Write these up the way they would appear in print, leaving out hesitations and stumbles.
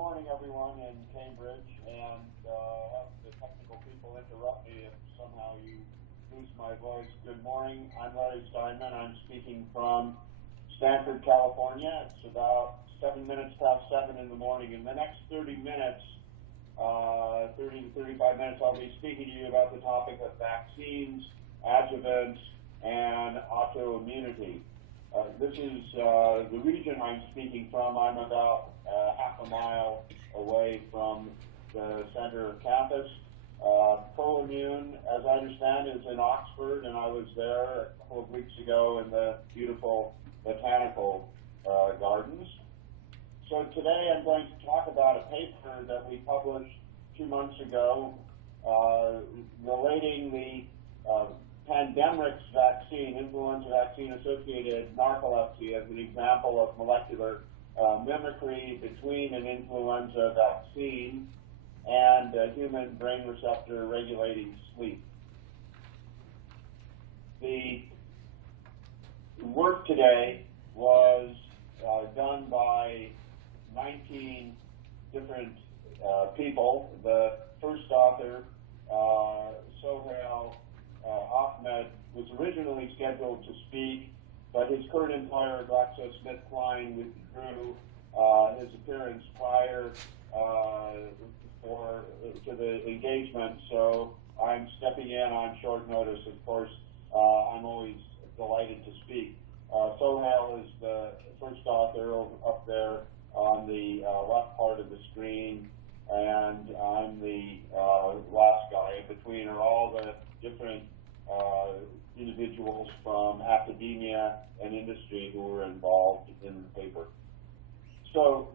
morning, everyone in Cambridge, and have the technical people interrupt me if somehow you lose my voice. Good morning. I'm Larry Steinman. I'm speaking from Stanford, California. It's about 7 minutes past 7 in the morning. In the next 30 minutes, 30 to 35 minutes, I'll be speaking to you about the topic of vaccines, adjuvants, and autoimmunity. This is the region I'm speaking from. I'm about half a mile away from the center of campus. ProImmune, as I understand, is in Oxford, and I was there a couple of weeks ago in the beautiful botanical gardens. So today I'm going to talk about a paper that we published 2 months ago relating the Pandemrix vaccine, influenza vaccine-associated narcolepsy, as an example of molecular mimicry between an influenza vaccine and a human brain receptor regulating sleep. The work today was done by 19 different people. The first author, Sohail Ahmed, was originally scheduled to speak, but his current employer, GlaxoSmithKline, withdrew his appearance prior to the engagement, so I'm stepping in on short notice. Of course, I'm always delighted to speak. Sohail is the first author up there on the left part of the screen, and I'm the last guy. In between are all the different individuals from academia and industry who were involved in the paper. So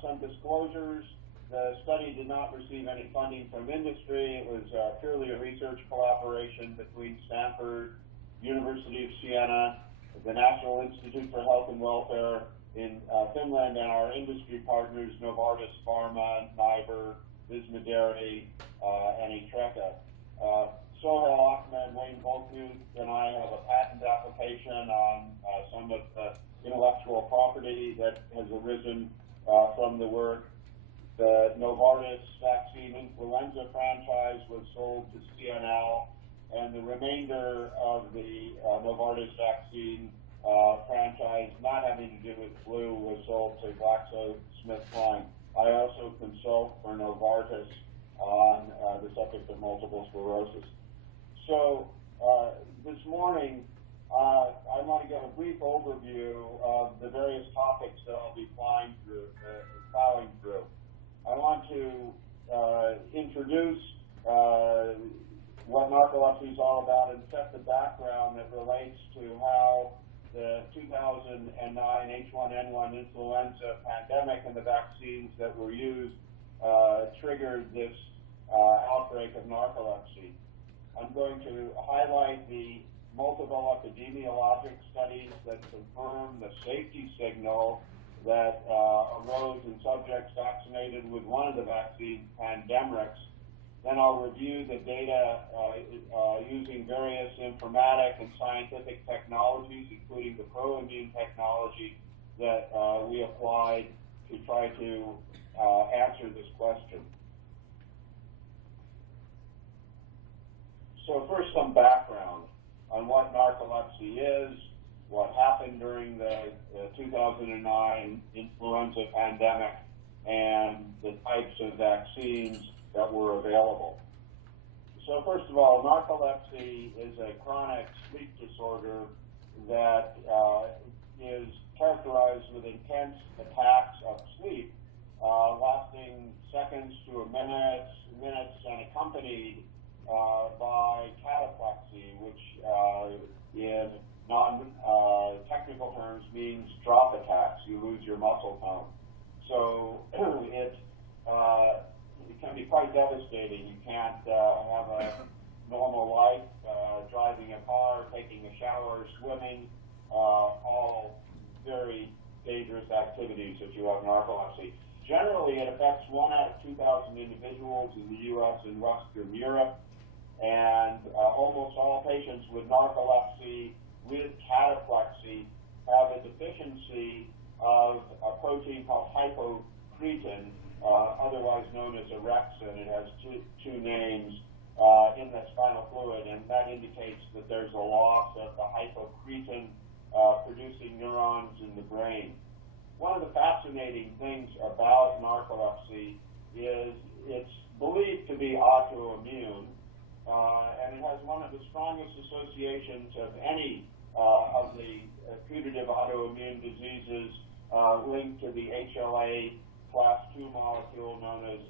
some disclosures. The study did not receive any funding from industry. It was purely a research collaboration between Stanford, University of Siena, the National Institute for Health and Welfare in Finland, and our industry partners, Novartis Pharma, Nyber, Vismaderi, and Etreka. Sohail Ahmed, Wayne Volkmuth, and I have a patent application on some of the intellectual property that has arisen from the work. The Novartis vaccine influenza franchise was sold to CNL, and the remainder of the Novartis vaccine franchise, not having to do with flu, was sold to GlaxoSmithKline. I also consult for Novartis on the subject of multiple sclerosis. So this morning, I want to give a brief overview of the various topics that I'll be plowing through. I want to introduce what narcolepsy is all about and set the background that relates to how the 2009 H1N1 influenza pandemic and the vaccines that were used triggered this outbreak of narcolepsy. I'm going to highlight the multiple epidemiologic studies that confirm the safety signal that arose in subjects vaccinated with one of the vaccines, Pandemrix. Then I'll review the data using various informatic and scientific technologies, including the ProImmune technology that we applied to try to answer this question. So first, some background on what narcolepsy is, what happened during the 2009 influenza pandemic, and the types of vaccines that were available. So first of all, narcolepsy is a chronic sleep disorder that is characterized with intense attacks of sleep lasting seconds to minutes, and accompanied by cataplexy, which in non-technical terms means drop attacks. You lose your muscle tone. So it can be quite devastating. You can't have a normal life, driving a car, taking a shower, swimming, all very dangerous activities if you have narcolepsy. Generally, it affects 1 out of 2,000 individuals in the U.S. and Western Europe, and almost all patients with narcolepsy with cataplexy have a deficiency of a protein called hypocretin, otherwise known as orexin. It has two names in the spinal fluid, and that indicates that there's a loss of the hypocretin producing neurons in the brain. One of the fascinating things about narcolepsy is it's believed to be autoimmune, and it has one of the strongest associations of any of the putative autoimmune diseases linked to the HLA class 2 molecule known as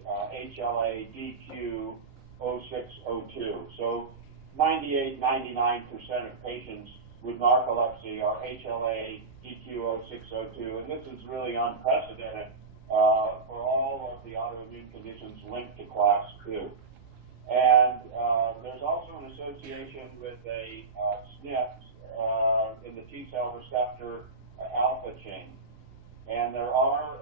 HLA-DQ0602. So 98-99% of patients with narcolepsy are HLA-DQ0602, and this is really unprecedented for all of the autoimmune conditions linked to class 2. And there's also an association with a SNP in the T-cell receptor alpha chain. And there are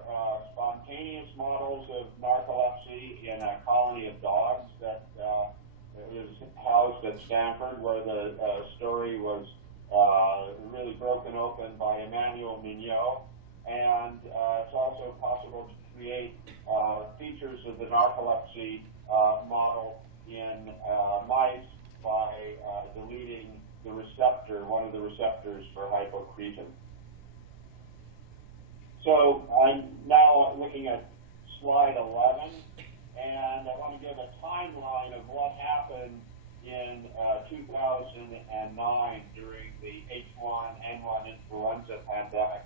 spontaneous models of narcolepsy in a colony of dogs that is housed at Stanford, where the story was really broken open by Emmanuel Mignot. And it's also possible to create features of the narcolepsy model in mice by deleting the receptor, one of the receptors for hypocretin. So I'm now looking at slide 11, and I want to give a timeline of what happened in 2009 during the H1N1 influenza pandemic.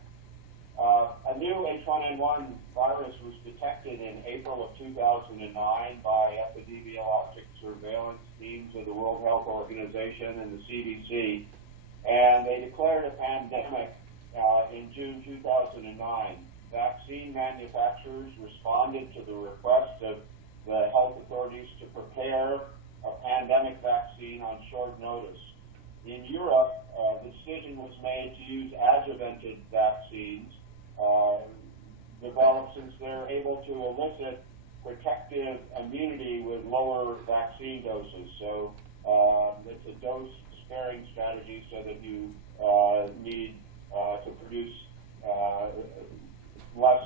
A new H1N1 virus was detected in April of 2009 by epidemiologic surveillance teams of the World Health Organization and the CDC, and they declared a pandemic in June 2009. Vaccine manufacturers responded to the request of the health authorities to prepare a pandemic vaccine on short notice. In Europe, the decision was made to use adjuvanted vaccines, developed since they're able to elicit protective immunity with lower vaccine doses. So it's a dose-sparing strategy so that you need to produce less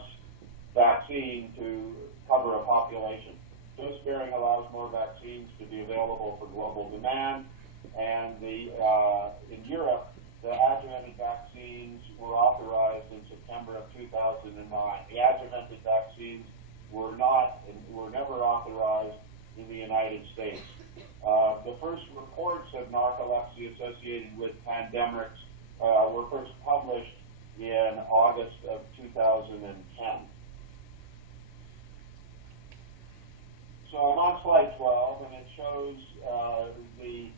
vaccine to cover a population. Dose-sparing allows more vaccines to be available for global demand, and in Europe, the adjuvanted vaccines were authorized in September of 2009. The adjuvanted vaccines were never authorized in the United States. The first reports of narcolepsy associated with Pandemrix were first published in August of 2010. So I'm on slide 12, and it shows the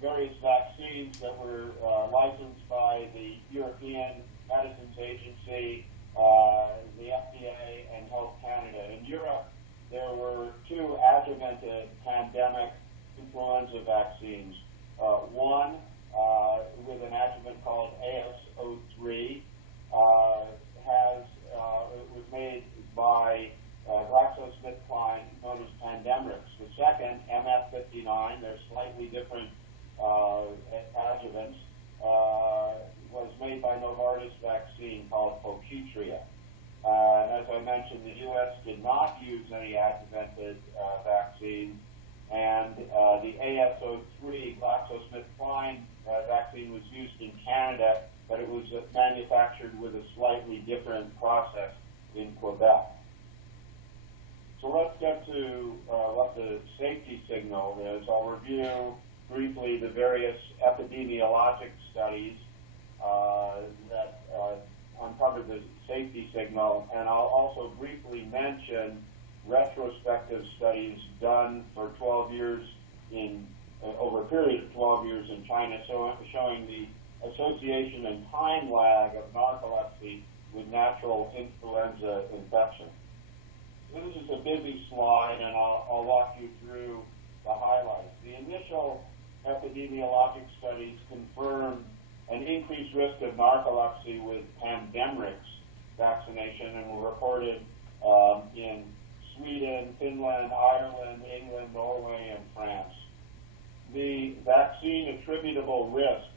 various vaccines that were licensed by the European Medicines Agency, the FDA, and Health Canada. In Europe, there were two adjuvanted pandemic influenza vaccines. One with an adjuvant called AS03 was made by GlaxoSmithKline, known as Pandemrix. The second, MF59, they're slightly different adjuvants, was made by Novartis vaccine called Focetria. As I mentioned, the U.S. did not use any adjuvanted vaccine, and the AS03 GlaxoSmithKline vaccine was used in Canada, but it was manufactured with a slightly different process in Quebec. So let's get to what the safety signal is. I'll review briefly the various epidemiologic studies that uncovered the safety signal, and I'll also briefly mention retrospective studies done for 12 years over a period of 12 years in China, showing the association and time lag of narcolepsy with natural influenza infection. This is a busy slide, and I'll walk you through the highlights. The initial epidemiologic studies confirmed an increased risk of narcolepsy with Pandemrix vaccination and were reported in Sweden, Finland, Ireland, England, Norway, and France. The vaccine attributable risk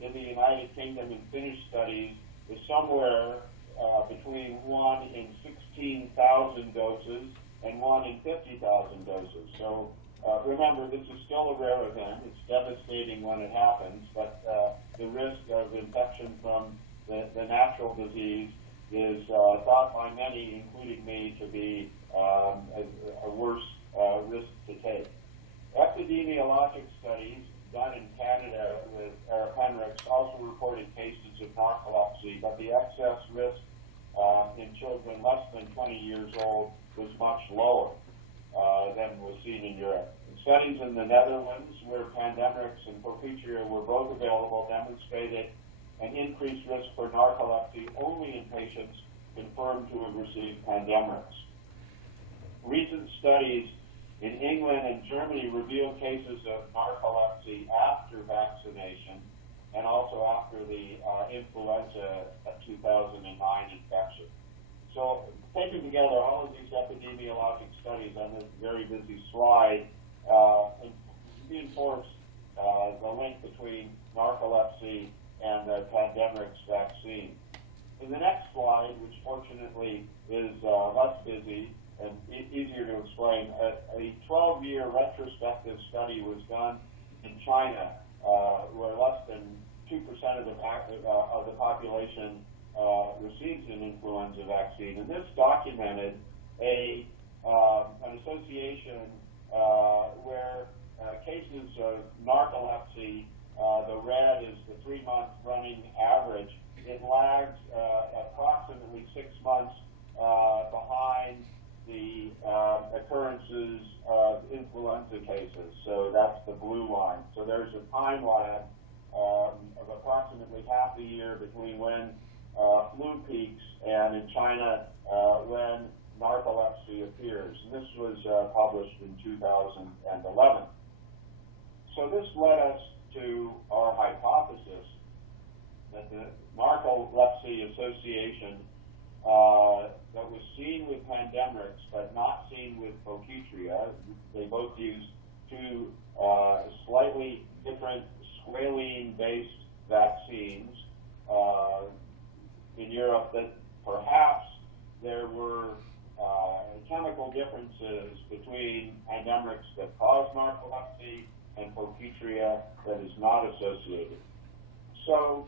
in the United Kingdom and Finnish studies is somewhere between 1 in 16 18,000 doses and one in 50,000 doses. So remember, this is still a rare event. It's devastating when it happens, but the risk of infection from the natural disease is thought by many, including me, to be a worse risk to take. Epidemiologic studies done in Canada with Pandemrix also reported cases of narcolepsy, but the excess risk in children less than 20 years old was much lower than was seen in Europe. And studies in the Netherlands, where Pandemrix and Focetria were both available, demonstrated an increased risk for narcolepsy only in patients confirmed to have received Pandemrix. Recent studies in England and Germany revealed cases of narcolepsy after vaccination and also after the influenza 2009 infection. So taken together, all of these epidemiologic studies on this very busy slide reinforce the link between narcolepsy and the Pandemrix vaccine. In the next slide, which fortunately is less busy and easier to explain, a 12-year retrospective study was done in China, where less than 2% of the population receives an influenza vaccine, and this documented an association where cases of narcolepsy, the red is the 3-month running average, it lags approximately 6 months behind the occurrences of influenza cases. So that's the blue line. So there's a time lag of approximately half a year between when flu peaks and in China when narcolepsy appears. And this was published in 2011. So this led us to our hypothesis that the Narcolepsy Association that was seen with Pandemrix but not seen with Focetria, they both used two slightly different squalene-based vaccines in Europe, that perhaps there were chemical differences between Pandemrix that caused narcolepsy and Focetria that is not associated. So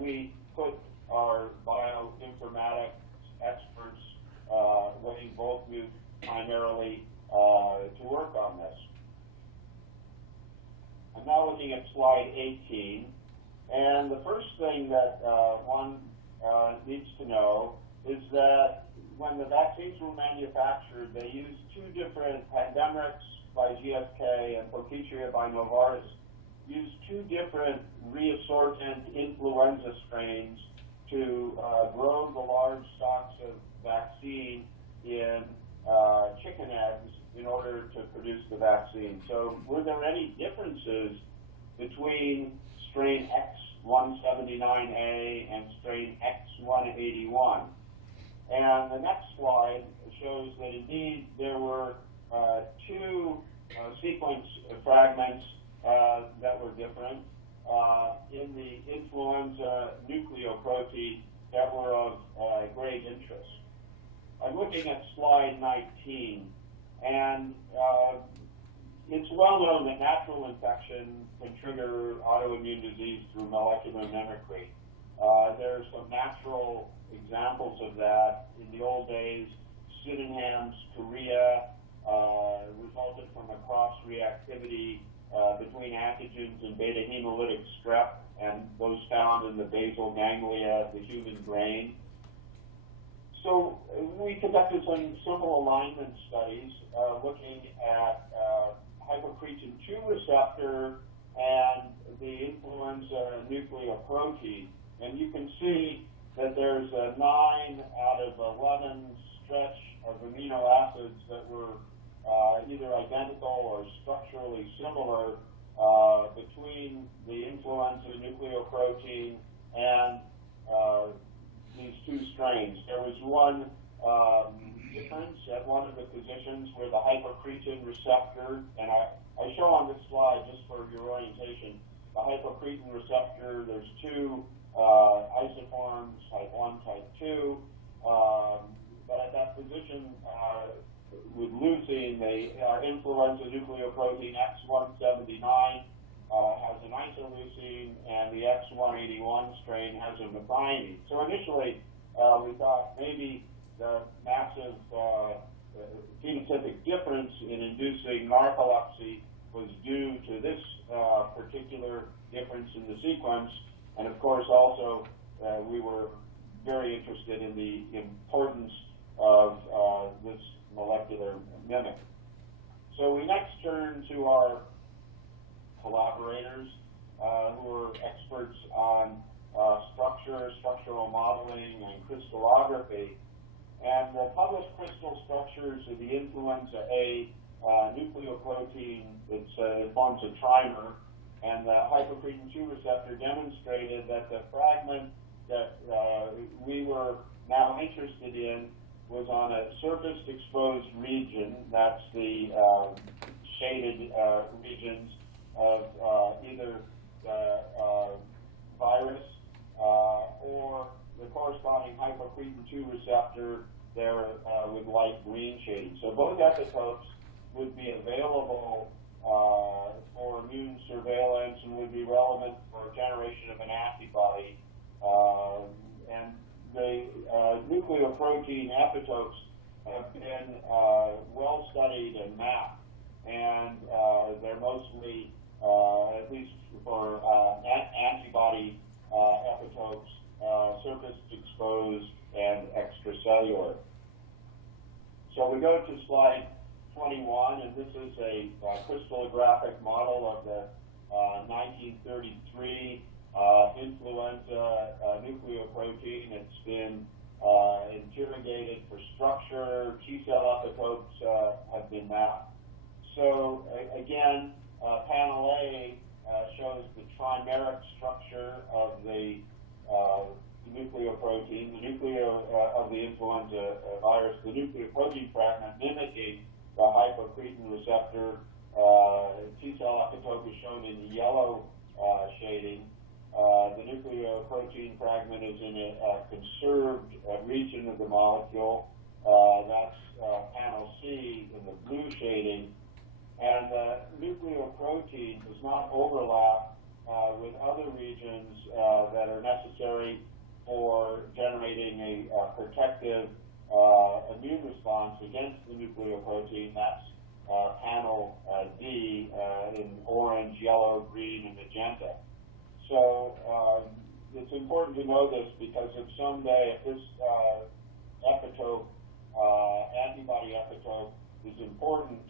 we put our bioinformatics experts, Wayne Volkmuth primarily, to work on this. I'm now looking at slide 18, and the first thing that one needs to know is that when the vaccines were manufactured, they used two different, Pandemrix by GSK and Focetria by Novartis, used two different reassortant influenza strains to grow the large stocks of vaccine in chicken eggs in order to produce the vaccine. So were there any differences between strain X179A and strain X181? And the next slide shows that indeed there were two sequence fragments that were different in the influenza nucleoprotein that were of great interest. I'm looking at slide 19, and it's well known that natural infection can trigger autoimmune disease through molecular mimicry. There's some natural examples of that. In the old days, Sydenham's chorea resulted from a cross-reactivity between antigens and beta-hemolytic strep and those found in the basal ganglia of the human brain. So we conducted some simple alignment studies looking at hypocretin 2 receptor and the influenza nucleoprotein. And you can see that there's a 9 out of 11 stretch of amino acids that were either identical or structurally similar between the influenza nucleoprotein and these two strains. There was one difference at one of the positions where the hypocretin receptor, and I show on this slide just for your orientation, the hypocretin receptor, there's two isoforms, type 1, type 2, but interesting. Influenza nucleoprotein X179 has an isoleucine, and the X181 strain has a methionine. So initially, we thought maybe the massive phenotypic difference in inducing narcolepsy was due to this particular difference in the sequence, and of course also we were very interested in the importance of this molecular mimic. So we next turn to our collaborators who are experts on structure, structural modeling, and crystallography. And the published crystal structures of the influenza A nucleoprotein, it forms a trimer, and the hypocretin 2 receptor demonstrated that the fragment that we were now interested in was on a surface exposed region. That's the shaded regions of either the virus or the corresponding hypocretin 2 receptor there with light green shading. So both epitopes would be available for immune surveillance and would be relevant for generation of an antibody. And the nucleoprotein epitopes have been well studied and mapped, and they're mostly, at least for antibody epitopes, surface exposed and extracellular. So we go to slide 21, and this is a crystallographic model of the 1933 influenza nucleoprotein. It's been interrogated for structure. T-cell epitopes have been mapped. So again, panel A shows the trimeric structure of the nucleoprotein, the nucleo of the influenza virus, the nucleoprotein fragment mimicking the hypocretin receptor. T-cell epitope is shown in yellow shading. The nucleoprotein fragment is in a conserved region of the molecule. That's panel C in the blue shading. And the nucleoprotein does not overlap with other regions that are necessary for generating a protective immune response against the nucleoprotein. That's panel D in orange, yellow, green, and magenta. So it's important to know this because if someday, if this epitope, antibody epitope, is important,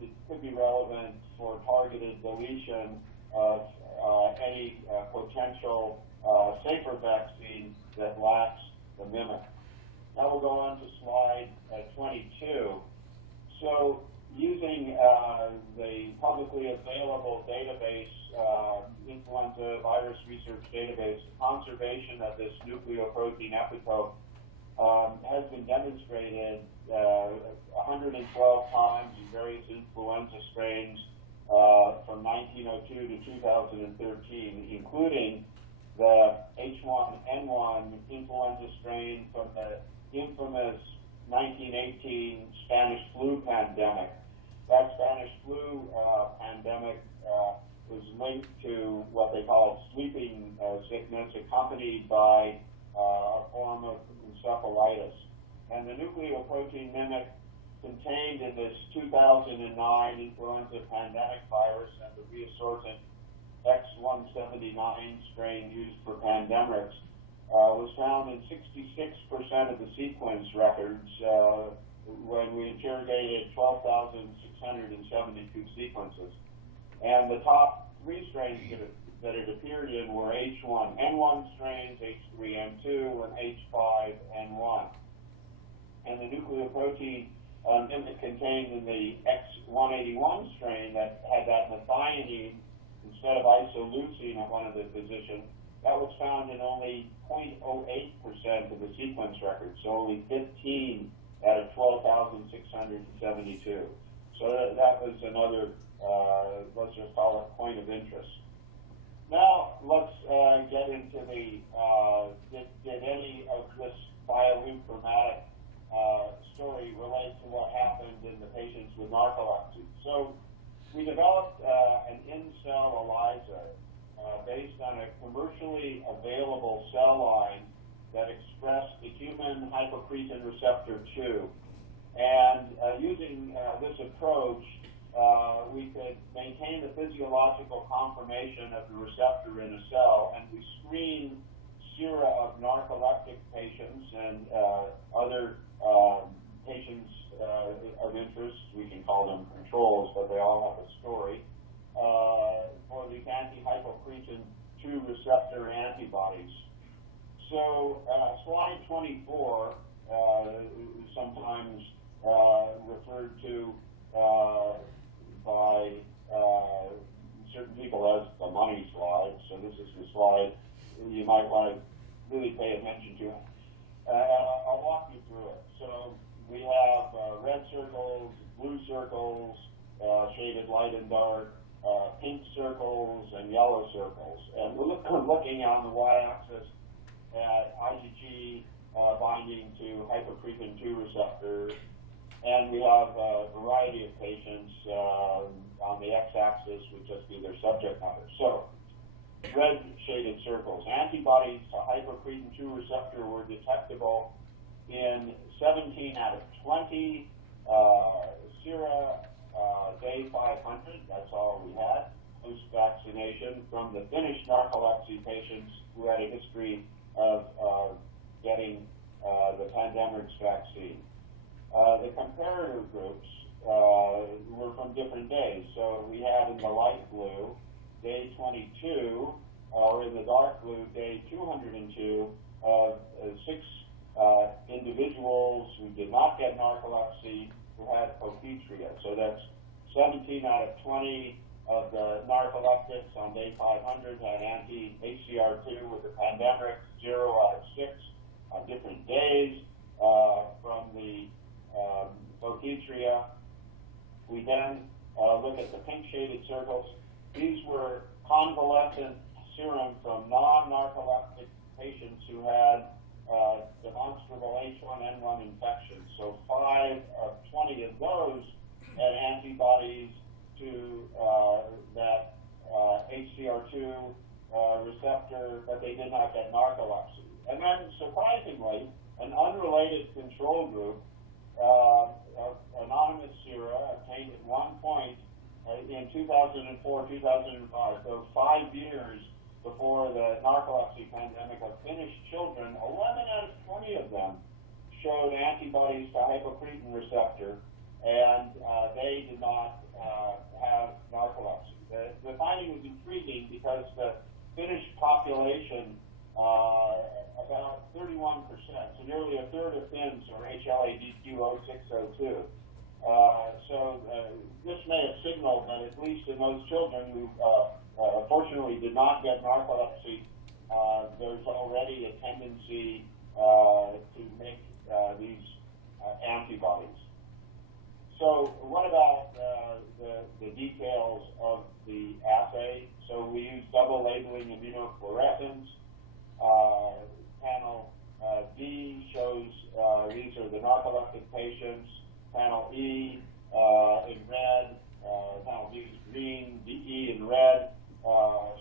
it could be relevant for targeted deletion of any potential safer vaccine that lacks the mimic. Now we'll go on to slide 22. So using the publicly available database, influenza virus research database, conservation of this nucleoprotein epitope has been demonstrated 112 times in various influenza strains from 1902 to 2013, including the H1N1 influenza strain from the infamous 1918 Spanish flu pandemic. That Spanish flu pandemic was linked to what they call sleeping sickness, accompanied by a form of encephalitis. And the nucleoprotein mimic contained in this 2009 influenza pandemic virus and the reassortant X179 strain used for Pandemrix was found in 66% of the sequence records when we interrogated 12,672 sequences. And the top three strains that it appeared in were H1N1 strains, H3N2, and H5N1. And the nucleoprotein mimic contained in the X181 strain that had that methionine instead of isoleucine at one of the positions, that was found in only 0.08% of the sequence records, so only 15 out of 12,672. So that was another, let's just call it, point of interest. Now let's get into the, did any of this bioinformatic story relate to what happened in the available cell line that expressed the human hypocretin receptor 2. And using this approach, we could maintain the physiological conformation of the receptor in a cell, and we screen sera of narcoleptic patients and other patients of interest. We can call them controls, but they all have a story, for these anti-hypocretin 2 receptor antibodies. So slide 24, sometimes referred to by certain people as the money slide. So this is the slide you might want to really pay attention to. I'll walk you through it. So we have red circles, blue circles, shaded light and dark, pink circles, and yellow circles. And we're looking on the y-axis at IgG binding to hypocretin 2 receptor. And we have a variety of patients on the x-axis would just be their subject matter. So, red shaded circles. Antibodies to hypocretin 2 receptor were detectable in 17 out of 20 sera, day 500. That's all we had post-vaccination from the finished narcolepsy patients who had a history of getting the Pandemrix vaccine. The comparator groups were from different days. So we had in the light blue, day 22, or in the dark blue, day 202, of 6 individuals who did not get narcolepsy who had Focetria. So that's 17 out of 20 of the narcoleptics on day 500 had anti-HCR2 with the Pandemrix, 0 out of 6 on different days from the Focetria. We then look at the pink shaded circles. These were convalescent serum from non-narcoleptic patients who had demonstrable H1N1 infections. So 5 of 20 of those had antibodies to that HCR2 receptor, but they did not get narcolepsy. And then, surprisingly, an unrelated control group, anonymous sera, obtained at one point in 2004, 2005, so 5 years before the narcolepsy pandemic, of finished children, 11 out of 20 of them showed antibodies to hypocretin receptor, and they did not have narcolepsy. The finding was intriguing because the finished population, about 31%, so nearly a third of Finns are HLA-DQ 0602. So this may have signaled that at least in those children who fortunately did not get narcolepsy, there's already a tendency to make these antibodies. So what about the details of the assay? So we use double labeling immunofluorescence. Panel D shows these are the narcoleptic patients. Panel E in red, panel D is green, DE in red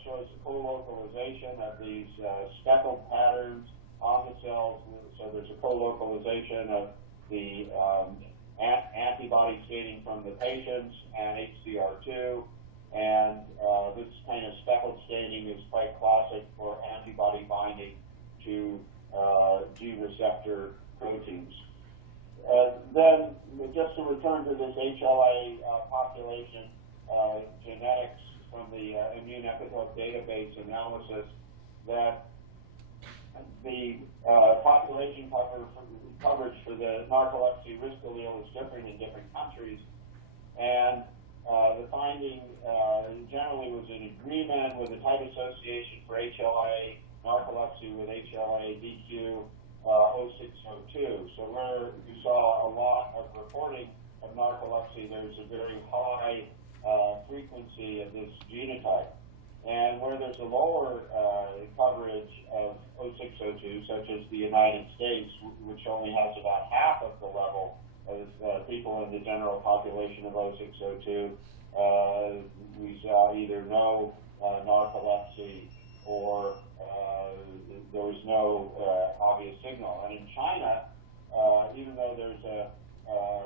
shows the co-localization of these speckled patterns on the cells. So there's a co-localization of the antibody staining from the patients and HCR2. And this kind of speckled staining is quite classic for antibody binding to G receptor proteins. Then, just to return to this HLA population, genetics from the immune epitope database analysis, that the population coverage for the narcolepsy risk allele is different in different countries, and the finding generally was in agreement with the type association for HLA narcolepsy with HLA-DQ 0602. So where you saw a lot of reporting of narcolepsy, there's a very high frequency of this genotype. And where there's a lower coverage of 0602, such as the United States, which only has about half of the level of people in the general population of 0602, we saw either no narcolepsy or there was no obvious signal. And in China, even though there's a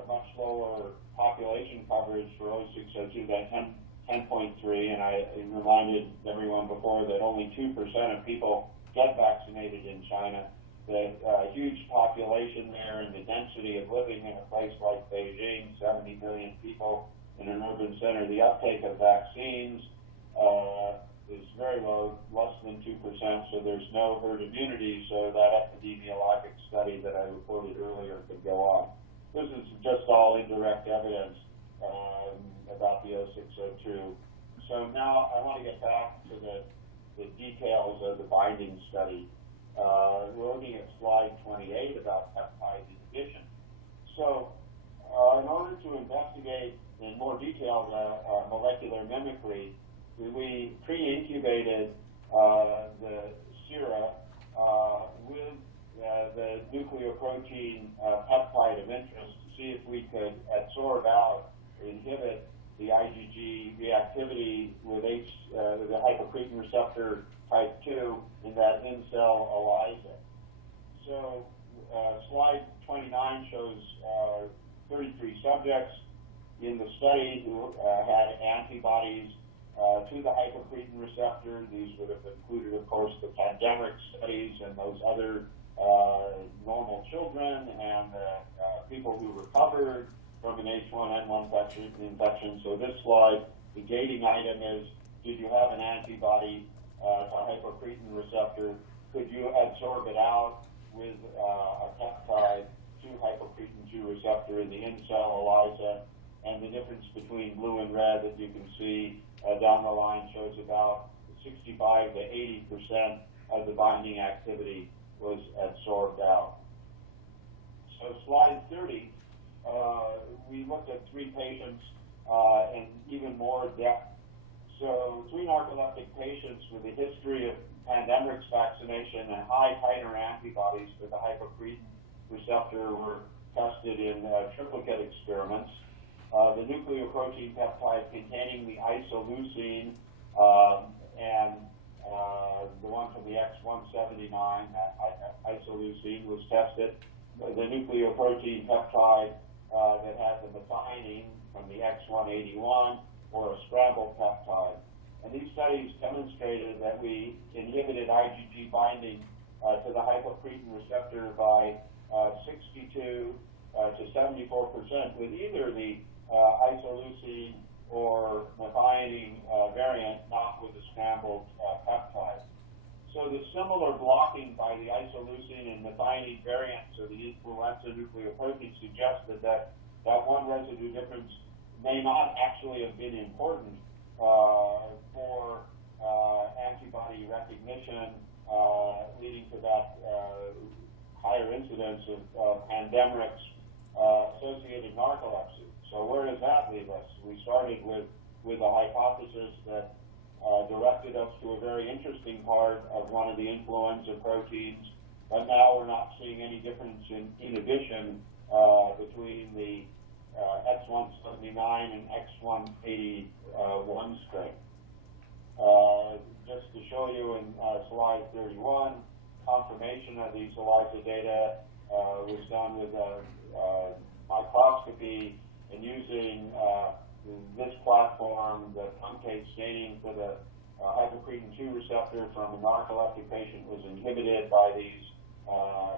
much lower population coverage for 0602 than 10.3, and I reminded everyone before that only 2% of people get vaccinated in China, the huge population there and the density of living in a place like Beijing, 70 million people in an urban center, the uptake of vaccines is very low, less than 2%, so there's no herd immunity, so that epidemiologic study that I reported earlier could go on. This is just all indirect evidence about the 0602. So now I want to get back to the details of the binding study. We're looking at slide 28 about peptide inhibition. So in order to investigate in more detail the molecular mimicry, we pre-incubated the sera with the nucleoprotein peptide of interest to see if we could adsorb out or inhibit the IgG reactivity with the hypocretin receptor type 2 in that in-cell ELISA. So slide 29 shows 33 subjects in the study who had antibodies to the hypocretin receptor. These would have included, of course, the Pandemrix studies and those other normal children and people who recovered from an H1N1 infection. So this slide, the gating item is, did you have an antibody to hypocretin receptor? Could you adsorb it out with a peptide to hypocretin 2 receptor in the in-cell ELISA? And the difference between blue and red that you can see down the line shows about 65 to 80% of the binding activity was adsorbed out. So slide 30, we looked at 3 patients in even more depth. So 3 narcoleptic patients with a history of Pandemrix vaccination and high titer antibodies to the hypocretin receptor were tested in triplicate experiments. The nucleoprotein peptide containing the isoleucine and the one from the X179, that isoleucine, was tested. The nucleoprotein peptide that had the methionine from the X181, or a scrambled peptide. And these studies demonstrated that we inhibited IgG binding to the hypocretin receptor by 62 to 74% with either the isoleucine or methionine variant, not with the scrambled peptide. So the similar blocking by the isoleucine and methionine variants of the influenza nucleoprotein suggested that one residue difference may not actually have been important for antibody recognition, leading to that higher incidence of Pandemrix associated narcolepsy. So where does that leave us? We started with a hypothesis that directed us to a very interesting part of one of the influenza proteins, but now we're not seeing any difference in inhibition between the X179 and X181 strain. Just to show you in slide 31, confirmation of these ELISA data was done with microscopy and using this platform. The punctate staining for the hypocretin 2 receptor from a narcoleptic patient was inhibited by these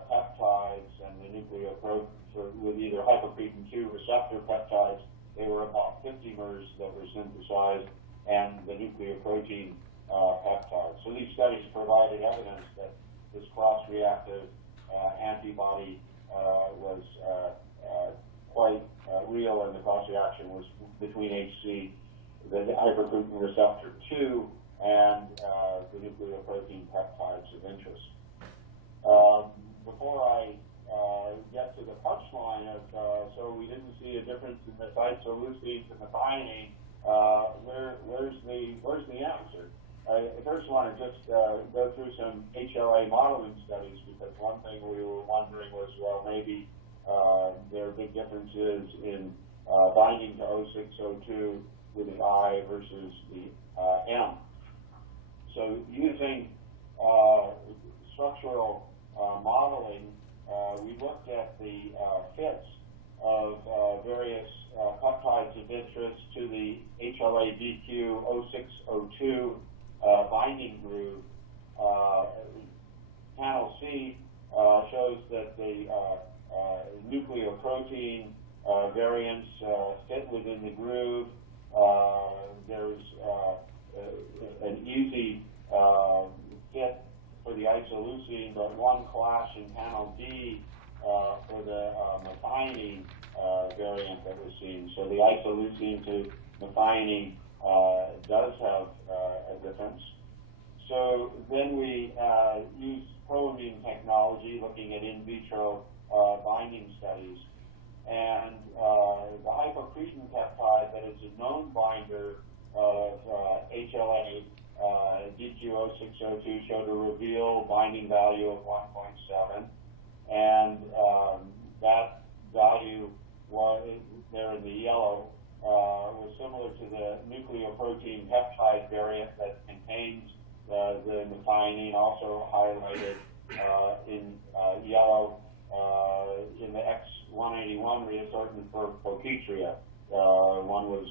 peptides, and the nucleoprotein with either hypocretin 2 receptor peptides, they were about 50 mers that were synthesized, and the nucleoprotein peptides. So these studies provided evidence that this cross-reactive antibody was quite real, and the cross-reaction was between HC, the hypocretin receptor 2, and the nucleoprotein peptides of interest. Before I get to the punchline of, so we didn't see a difference in the isoleucine to methionine, where's the answer? I first want to just go through some HLA modeling studies, because one thing we were wondering was, well, maybe there are big differences in binding to 0602 with the I versus the M. So using structural modeling, we looked at the fits of various peptides of interest to the HLA-DQ0602 binding groove. Panel C shows that the nucleoprotein variants fit within the groove. There's an easy fit for the isoleucine, but one clash in panel D for the methionine variant that was seen. So the isoleucine to methionine does have a difference. So then we use proimmune technology, looking at in vitro binding studies. And the hypocretin peptide, that is a known binder of HLA DQ0602, showed a reveal binding value of 1.7. And that value was there in the yellow, was similar to the nucleoprotein peptide variant that contains the methionine, also highlighted in yellow in the X181 reassortment for Focetria. One was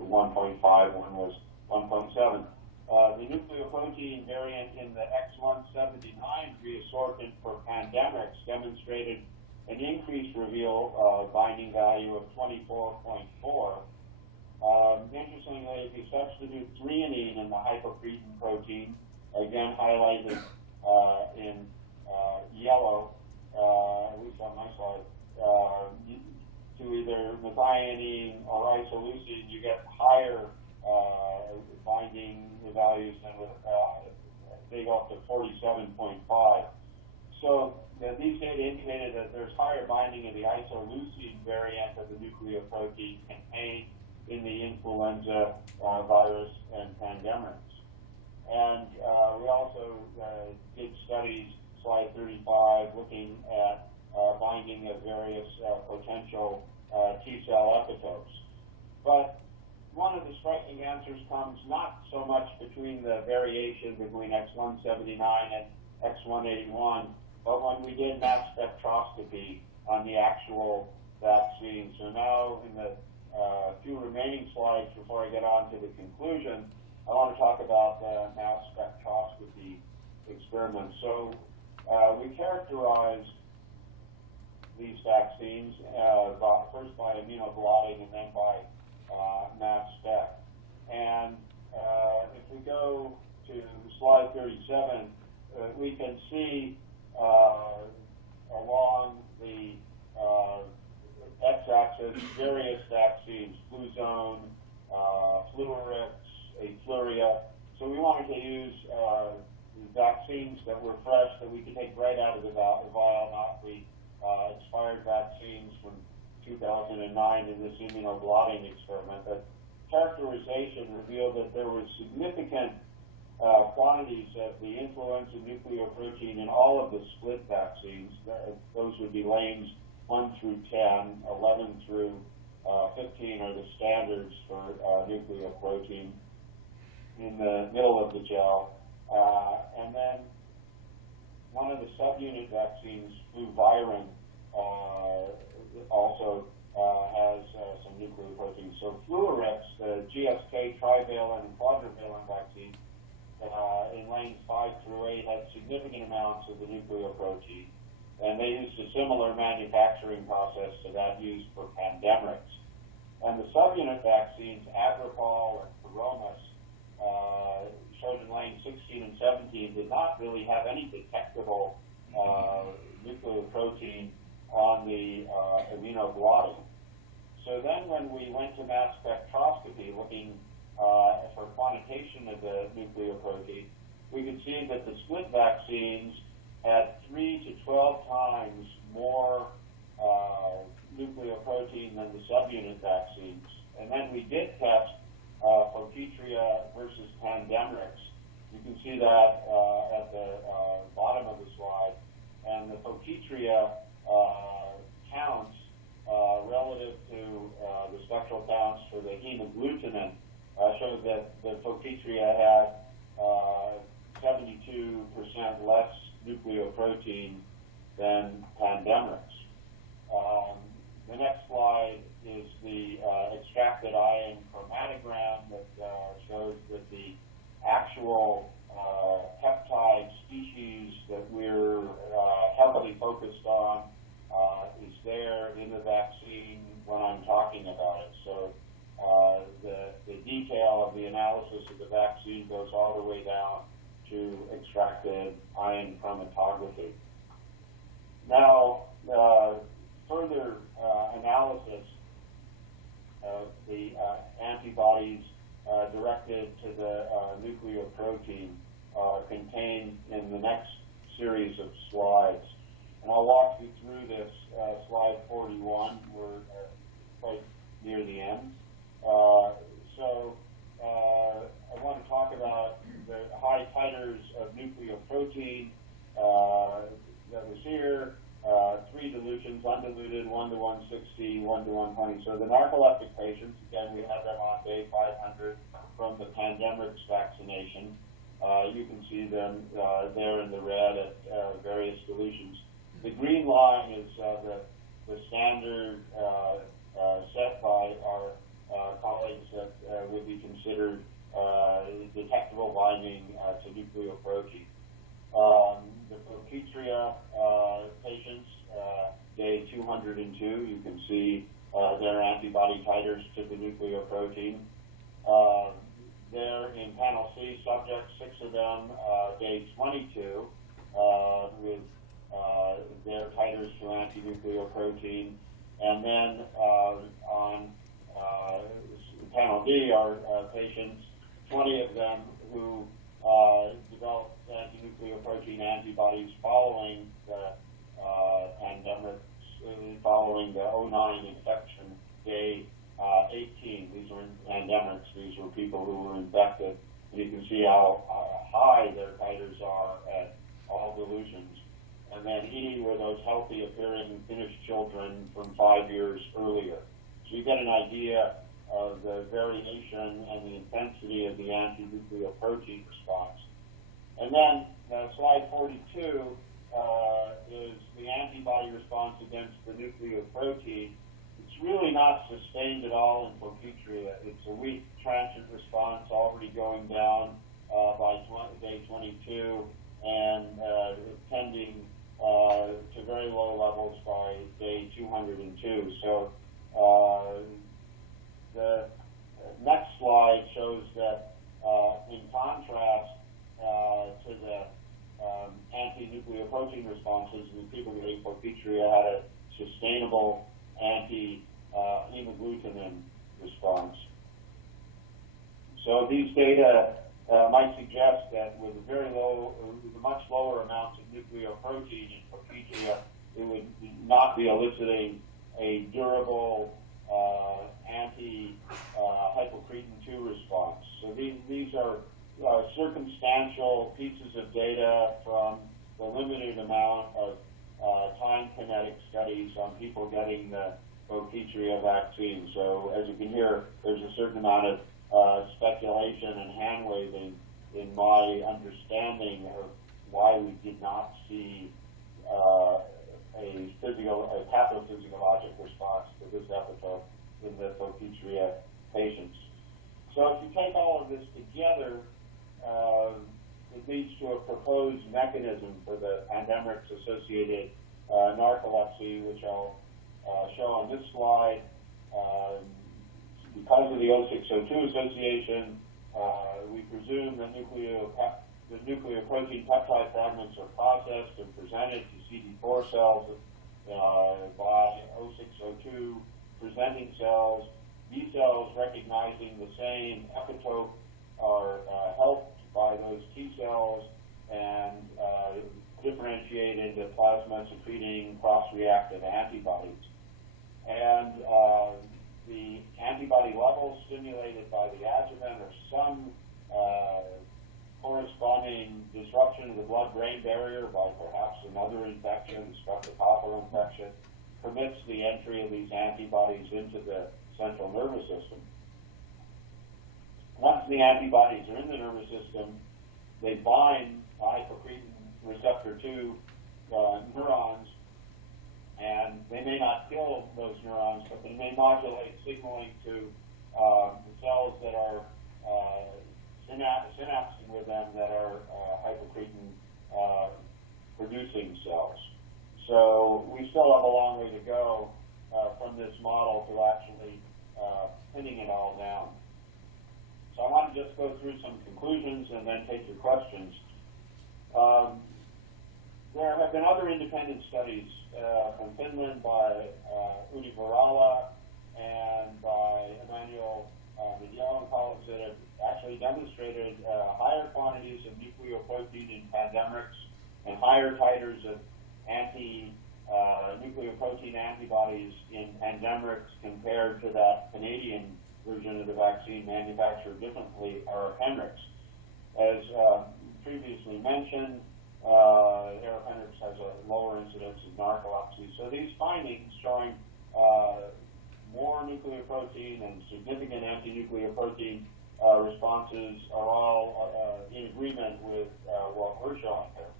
1.5, one was 1.7. The nucleoprotein variant in the X179 reassortment for Pandemrix demonstrated an increased reveal binding value of 24.4. Interestingly, if you substitute threonine in the hypocretin protein, again highlighted in yellow, at least on my slide, to either methionine or isoleucine, you get higher binding values than with they go up to 47.5. So these data indicated that there's higher binding of the isoleucine variant of the nucleoprotein contained in the influenza virus and Pandemrix. And we also did studies, slide 35, looking at binding of various potential T-cell epitopes. But one of the striking answers comes not so much between the variation between X179 and X181, but when we did mass spectroscopy on the actual vaccine. So now in the few remaining slides before I get on to the conclusion, I want to talk about the mass spectroscopy experiments. So we characterized these vaccines first by immunoblotting and then by mass spec. And if we go to slide 37, we can see along the x-axis various vaccines, Fluzone, Fluarix, Afluria. So we wanted to use vaccines that were fresh, that we could take right out of the vial, not the expired vaccines from 2009 in this immunoblotting experiment. But characterization revealed that there was significant quantities of the influenza nucleoprotein in all of the split vaccines. Those would be lanes 1 through 10, 11 through 15 are the standards for nucleoprotein in the middle of the gel. And then one of the subunit vaccines, fluvirin, also has some nucleoprotein. So Fluarix, the GSK trivalent and quadrivalent vaccine, in lanes 5 through 8 had significant amounts of the nucleoprotein. And they used a similar manufacturing process to that used for Pandemrix. And the subunit vaccines, Agripal and Paromus, showed in lanes 16 and 17 did not really have any detectable nucleoprotein on the immunoblotting. So then when we went to mass spectroscopy looking for quantitation of the nucleoprotein, we could see that the split vaccines had 3 to 12 times more nucleoprotein than the subunit vaccines. And then we did test Focetria versus Pandemrix. You can see that at the bottom of the slide. And the Focetria counts relative to the spectral counts for the hemagglutinin showed that the Focetria had 72% less nucleoprotein than Pandemrix. The next slide is the extracted ion chromatogram that shows that the actual peptide species that we're heavily focused on is there in the vaccine when I'm talking about it. So the detail of the analysis of the vaccine goes all the way down to extracted ion chromatography. Now, further analysis of the antibodies directed to the nucleoprotein contained in the next series of slides. And I'll walk you through this, slide 41. We're quite near the end. I want to talk about the high titers of nucleoprotein that was here. 3 dilutions, undiluted, 1 to 160, 1 to 120. So the narcoleptic patients, again, we have them on day 500 from the Pandemrix vaccination. You can see them there in the red at various dilutions. The green line is the standard set by our colleagues that would be considered detectable binding to nucleoprotein. The Focetria patients, day 202, you can see their antibody titers to the nucleoprotein. There in panel C, subjects, 6 of them, day 22, with their titers to antinucleoprotein. And then on panel D are patients, 20 of them who developed antinucleoprotein antibodies following the Pandemrix, following the 09 infection, day 18. These were Pandemrix. These were people who were infected. And you can see how high their titers are at all dilutions. And then E were those healthy appearing Finnish children from 5 years earlier. So you get an idea of the variation and the intensity of the anti-nucleoprotein response. And then slide 42 is the antibody response against the nucleoprotein. It's really not sustained at all in Focetria. It's a weak transient response already going down by day 22 and tending to very low levels by day 202. So the next slide shows that in contrast to the anti-nucleoprotein responses, the people with Focetria had a sustainable anti-hemagglutinin response. So these data might suggest that with a much lower amounts of nucleoprotein in Focetria, it would not be eliciting a durable anti-hypocretin 2 response. So these are circumstantial pieces of data from the limited amount of time kinetic studies on people getting the Focetria vaccine. So as you can hear, there's a certain amount of speculation and hand-waving in my understanding of why we did not see a pathophysiologic response to this epitope in the Focetria patients. So if you take all of this together, it leads to a proposed mechanism for the Pandemrix-associated narcolepsy, which I'll show on this slide. Because of the 0602 association, we presume that the nucleoprotein peptide fragments are processed and presented to CD4 cells by 0602 presenting cells. These cells, recognizing the same epitope, are helped by those T cells and differentiate into plasma-secreting cross-reactive antibodies. And the antibody levels stimulated by the adjuvant or some corresponding disruption of the blood-brain barrier by perhaps another infection, streptococcal infection, permits the entry of these antibodies into the central nervous system. Once the antibodies are in the nervous system, they bind hypocretin receptor 2 neurons, and they may not kill those neurons, but they may modulate signaling to the cells that are synapsing with them that are hypocretin producing cells. So we still have a long way to go from this model to actually pinning it all down. So I want to just go through some conclusions and then take your questions. There have been other independent studies from Finland by Uni Varala and by Emmanuel Mediol and colleagues that have actually demonstrated higher quantities of nucleoprotein in Pandemrix and higher titers of nucleoprotein antibodies in Pandemrix compared to that Canadian version of the vaccine manufactured differently, or Pandemrix. As previously mentioned, Pandemrix has a lower incidence of narcolepsy. So these findings showing more nucleoprotein and significant anti-nucleoprotein responses are all in agreement with what we're showing here.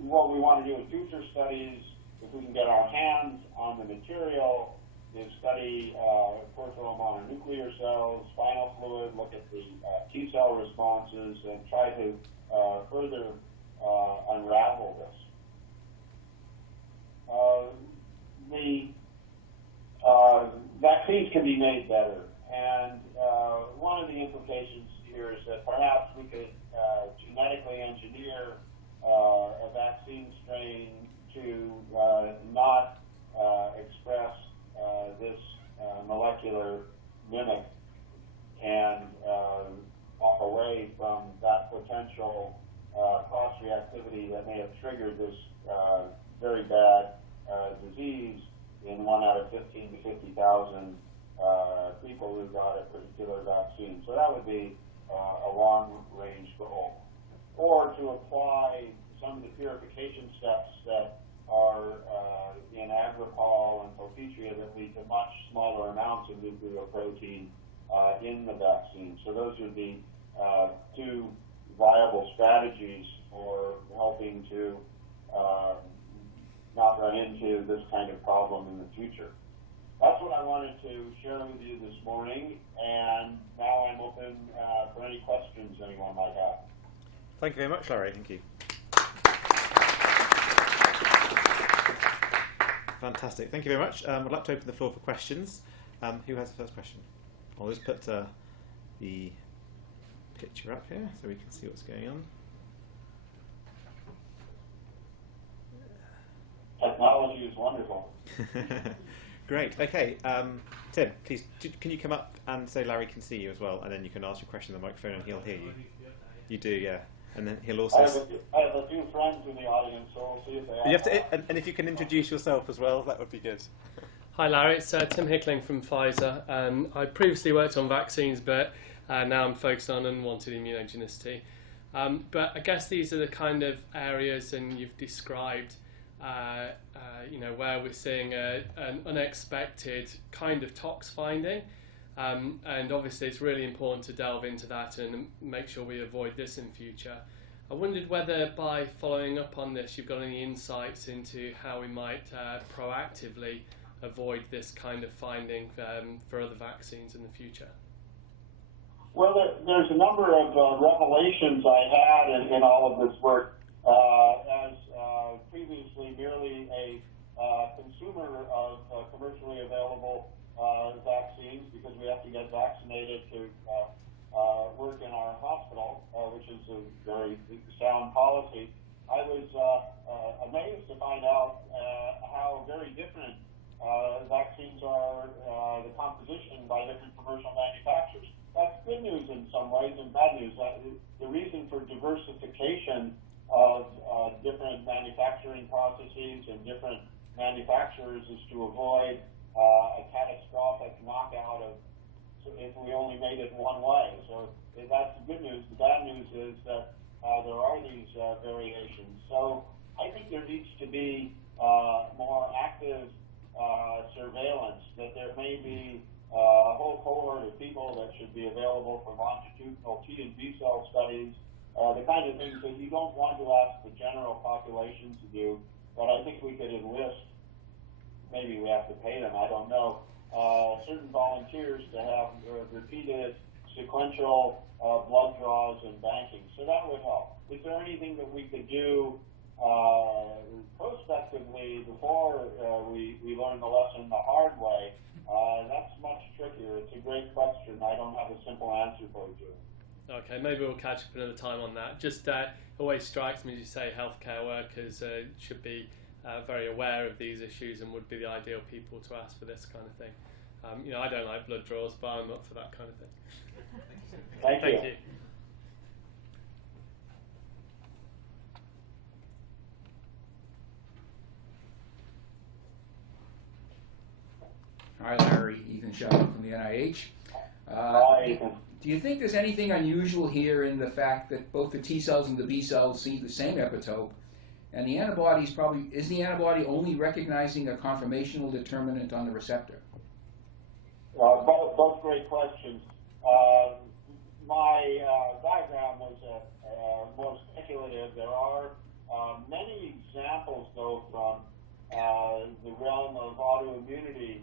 What we want to do in future studies, if we can get our hands on the material, is study peripheral mononuclear cells, spinal fluid, look at the T cell responses, and try to further unravel this. The vaccines can be made better, and one of the implications here is that perhaps we could genetically engineer a vaccine strain to not express this molecular mimic and walk away from that potential cross-reactivity that may have triggered this very bad disease in 1 out of 15 to 50,000 people who got a particular vaccine. So that would be a long-range goal. Or to apply some of the purification steps that are in agricol and Focetria that lead to much smaller amounts of nucleoprotein in the vaccine. So those would be two viable strategies for helping to not run into this kind of problem in the future. That's what I wanted to share with you this morning, and now I'm open for any questions anyone might have. Thank you very much, Larry. Thank you. Fantastic. Thank you very much. I'd like to open the floor for questions. Who has the first question? I'll just put the picture up here so we can see what's going on. Technology is wonderful. Great. Okay. Tim, please, can you come up and so Larry can see you as well, and then you can ask your question on the microphone and he'll hear you. You do, yeah. And then he'll also... I have a few friends in the audience, so we'll see if they have... and if you can introduce yourself as well, that would be good. Hi Larry, it's Tim Hickling from Pfizer. I previously worked on vaccines, but now I'm focused on unwanted immunogenicity. But I guess these are the kind of areas, and you've described, where we're seeing an unexpected kind of tox finding. And obviously it's really important to delve into that and make sure we avoid this in future. I wondered whether by following up on this you've got any insights into how we might proactively avoid this kind of finding for other vaccines in the future. Well, there's a number of revelations I had in all of this work. As previously merely a consumer of commercially available vaccines, because we have to get vaccinated to work in our hospital, which is a very sound policy. I was amazed to find out how very different vaccines are, the composition by different commercial manufacturers. That's good news in some ways and bad news. The reason for diversification of different manufacturing processes and different manufacturers is to avoid a catastrophic knockout of if we only made it one way. So that's the good news. The bad news is that there are these variations. So I think there needs to be more active surveillance, that there may be a whole cohort of people that should be available for longitudinal T and B cell studies the kind of things that you don't want to ask the general population to do, but I think we could enlist, maybe we have to pay them, I don't know, certain volunteers to have repeated sequential blood draws and banking. So that would help. Is there anything that we could do prospectively before we learn the lesson the hard way? That's much trickier. It's a great question. I don't have a simple answer for you. Okay, maybe we'll catch up another time on that. Just always strikes me, as you say, healthcare workers should be very aware of these issues and would be the ideal people to ask for this kind of thing. I don't like blood draws, but I'm up for that kind of thing. Thank you. Thank you. Hi, Larry. Ethan Sheldon from the NIH. Hi, Ethan. Do you think there's anything unusual here in the fact that both the T cells and the B cells see the same epitope, and the antibodies is the antibody only recognizing a conformational determinant on the receptor? Both great questions. My background was more speculative. There are many examples, though, from the realm of autoimmunity.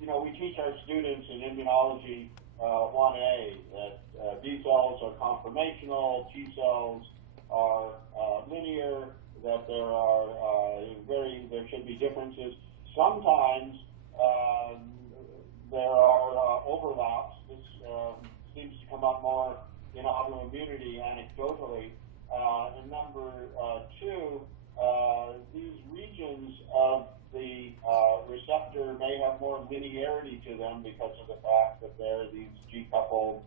We teach our students in immunology 1A that B cells are conformational, T cells are linear, that there should be differences. Sometimes there are overlaps. This seems to come up more in autoimmunity anecdotally. And number two, these regions of the receptor may have more linearity to them because of the fact that there are these G-coupled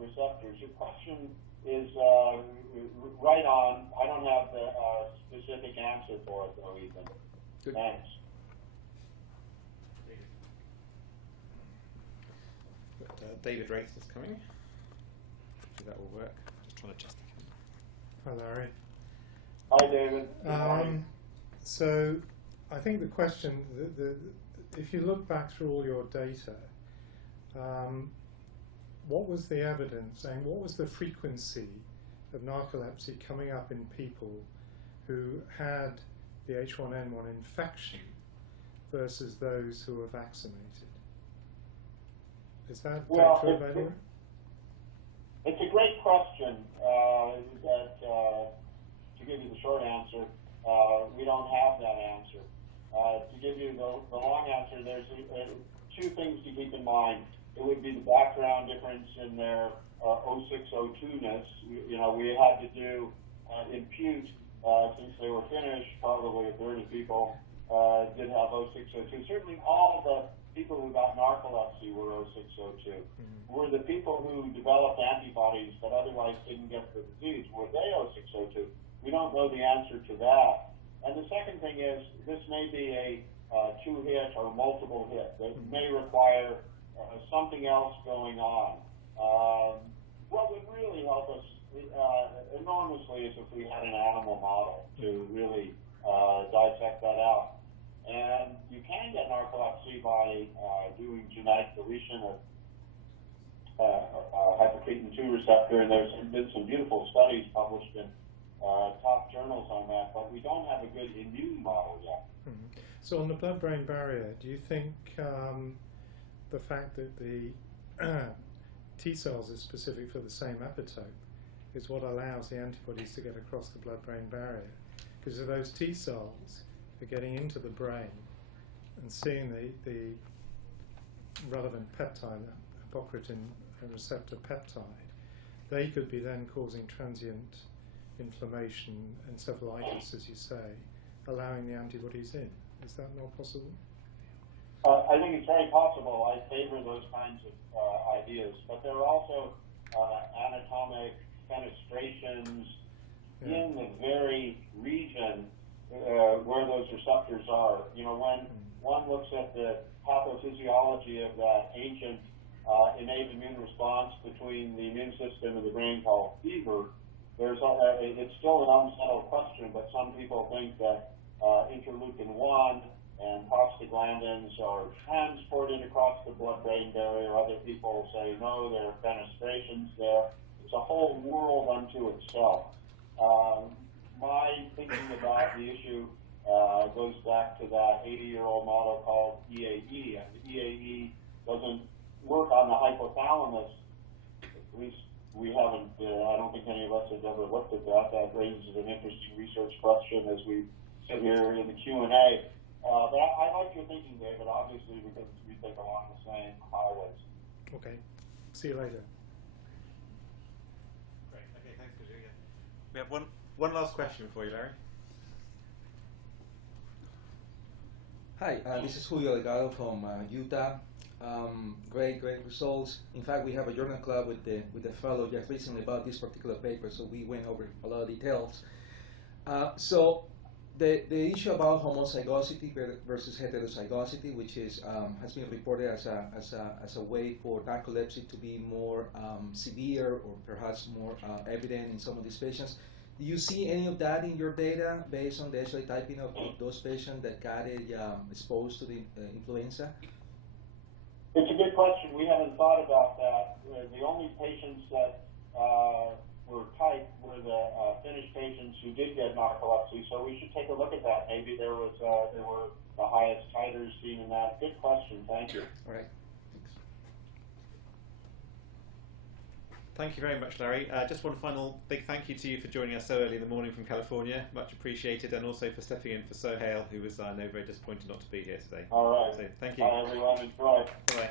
receptors. Your question is right on. I don't have the specific answer for it, though, Ethan. Good. Thanks. David Wraith is coming. Hopefully that will work. Just trying to adjust the camera. Hi, Larry. Hi, David. So I think the question, if you look back through all your data, what was the evidence and what was the frequency of narcolepsy coming up in people who had the H1N1 infection versus those who were vaccinated? Is that Well, data available? It's a great question. To give you the short answer, we don't have that answer. To give you the long answer, there's two things to keep in mind. It would be the background difference in their O602-ness. We had to impute, since they were Finnish, probably a third of people did have O602. Certainly all the people who got narcolepsy were O602. Were the people who developed antibodies but otherwise didn't get the disease, were they O602? We don't know the answer to that. And the second thing is, this may be a two-hit or multiple hit. That may require something else going on. What would really help us enormously is if we had an animal model to really dissect that out. And you can get narcolepsy by doing genetic deletion of hypocretin 2 receptor, and there's been some beautiful studies published in top journals on that, but we don't have a good immune model yet. So on the blood-brain barrier, do you think the fact that the T cells is specific for the same epitope is what allows the antibodies to get across the blood-brain barrier? Because if those T cells are getting into the brain and seeing the relevant peptide, hypocretin receptor peptide, they could be then causing transient inflammation, encephalitis, as you say, allowing the antibodies in. Is that not possible? I think it's very possible. I favor those kinds of ideas, but there are also anatomic fenestrations in the very region where those receptors are. When one looks at the pathophysiology of that ancient innate immune response between the immune system and the brain called fever, it's still an unsettled question, but some people think that interleukin-1 and prostaglandins are transported across the blood-brain barrier. Other people say no, there are fenestrations there. it's a whole world unto itself. My thinking about the issue goes back to that 80-year-old model called EAE. And the EAE doesn't work on the hypothalamus. At least we haven't, I don't think any of us have ever looked at that. That raises an interesting research question as we sit here in the Q&A. But I like your thinking, David, obviously, because we think along the same highways. Okay. See you later. Great. Okay, thanks, Virginia. We have one last question for you, Larry. Hi, this is Julio Delgado from Utah. Great results. In fact, we have a journal club with the fellow just recently about this particular paper, so we went over a lot of details. So the issue about homozygosity versus heterozygosity, which is has been reported as a way for narcolepsy to be more severe or perhaps more evident in some of these patients. Do you see any of that in your data based on the HLA typing of those patients that got exposed to the influenza? It's a good question. We haven't thought about that. The only patients that were typed were the Finnish patients who did get narcolepsy, so we should take a look at that. Maybe there were the highest titers seen in that. Good question. Thank you. All right. Thank you very much, Larry. Just one final big thank you to you for joining us so early in the morning from California. Much appreciated, and also for stepping in for Sohail, who was, I know, very disappointed not to be here today. All right. So, thank you. Bye, everyone. Enjoy. Bye.